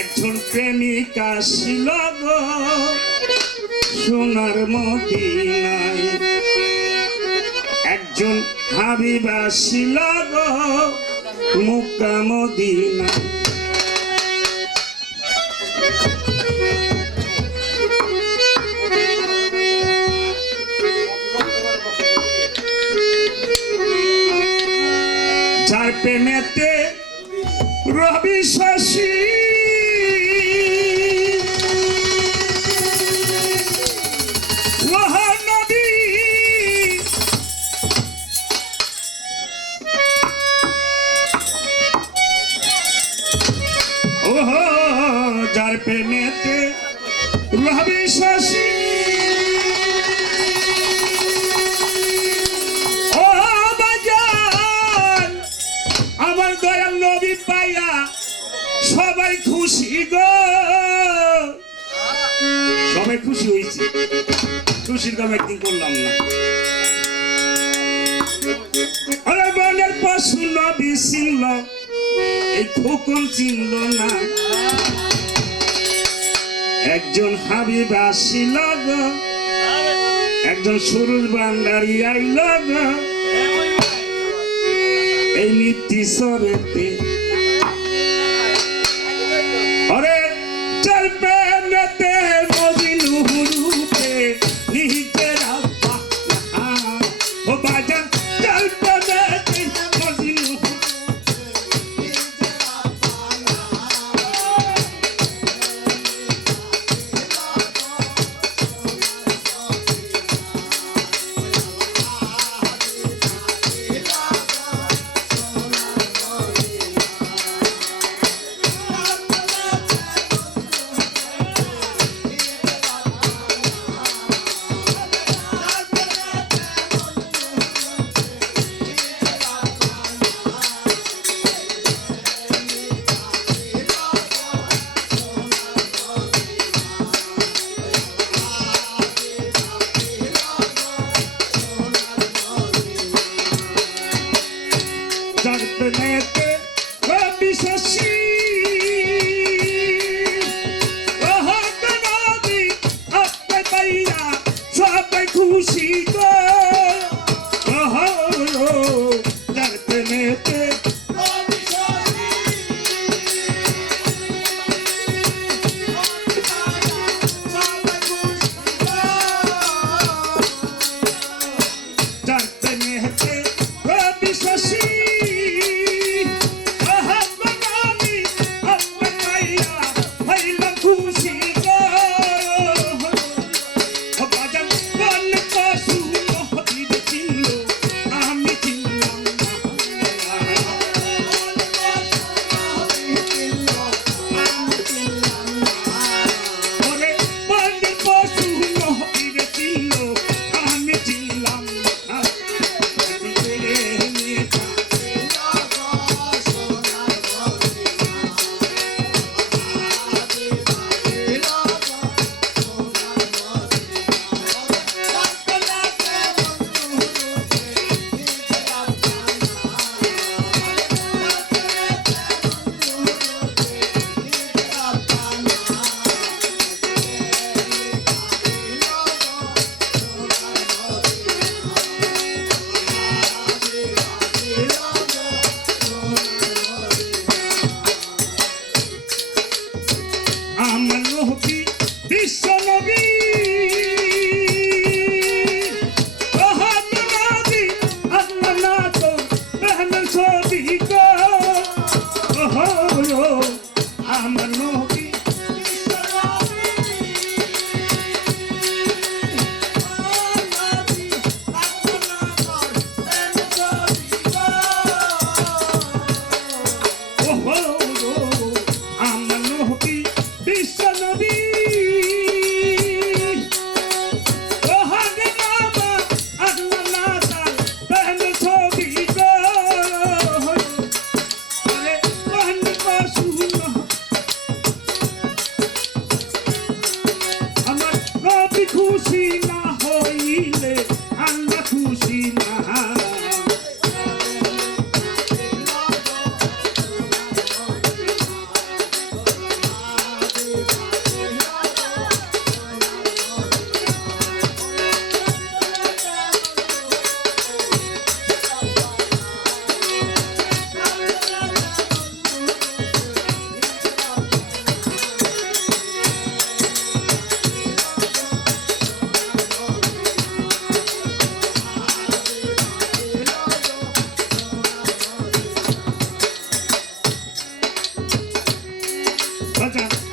একজন প্রেমিক আসিল সোনার মদিনায়। একজন হাবিব আসিল গো মুক্কা মদিনায়। ওহো যার প্রেমেতে রবি শশী। সবাই খুশি হয়েছে। খুশির কাম একদিন করলাম না। আরে বনের পশু নবী এই খোকন চিনল না। একজন হাবিব আসিল একজন সুরুজ বান্দারি আইল এই নীতি সরেতে Don't খুশি না Gracias.